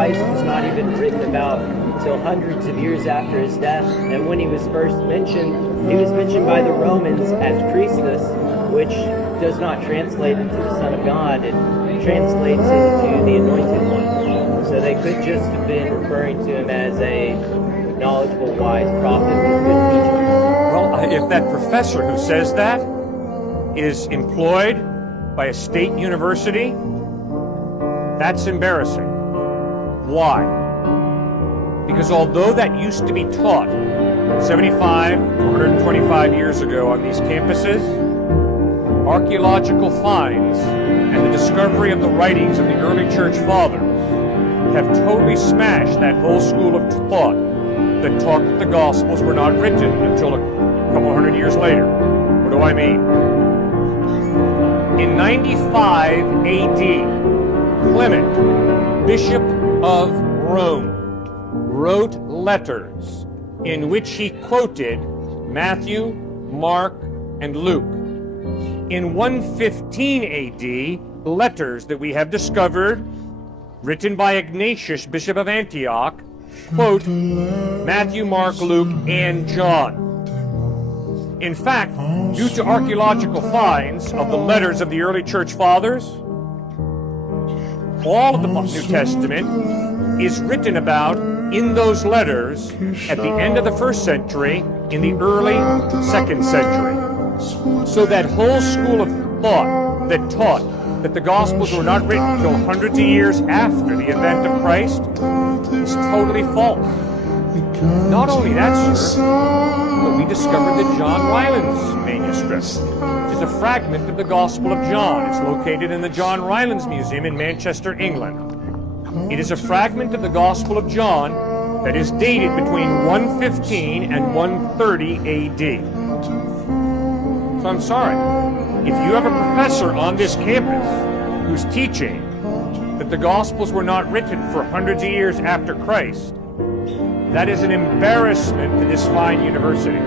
Christ was not even written about until hundreds of years after his death. And when he was first mentioned, he was mentioned by the Romans as Christus, which does not translate into the Son of God. It translates into the Anointed One. So they could just have been referring to him as a knowledgeable, wise prophet with good teaching. Well, if that professor who says that is employed by a state university, that's embarrassing. Why? Because although that used to be taught 75 to 125 years ago on these campuses, archaeological finds and the discovery of the writings of the early church fathers have totally smashed that whole school of thought that taught that the Gospels were not written until a couple hundred years later. What do I mean? In 95 AD, Clement, Bishop of Rome, wrote letters in which he quoted Matthew, Mark, and Luke. In 115 AD, letters that we have discovered, written by Ignatius, Bishop of Antioch, quote Matthew, Mark, Luke, and John. In fact, due to archaeological finds of the letters of the early church fathers, all of the New Testament is written about in those letters at the end of the first century, in the early second century. So that whole school of thought that taught that the Gospels were not written until hundreds of years after the event of Christ is totally false. Not only that, sir, but we discovered the John Rylands manuscript, which is a fragment of the Gospel of John. It's located in the John Rylands Museum in Manchester, England. It is a fragment of the Gospel of John that is dated between 115 and 130 AD. So I'm sorry, if you have a professor on this campus who's teaching that the Gospels were not written for hundreds of years after Christ, that is an embarrassment to this fine university.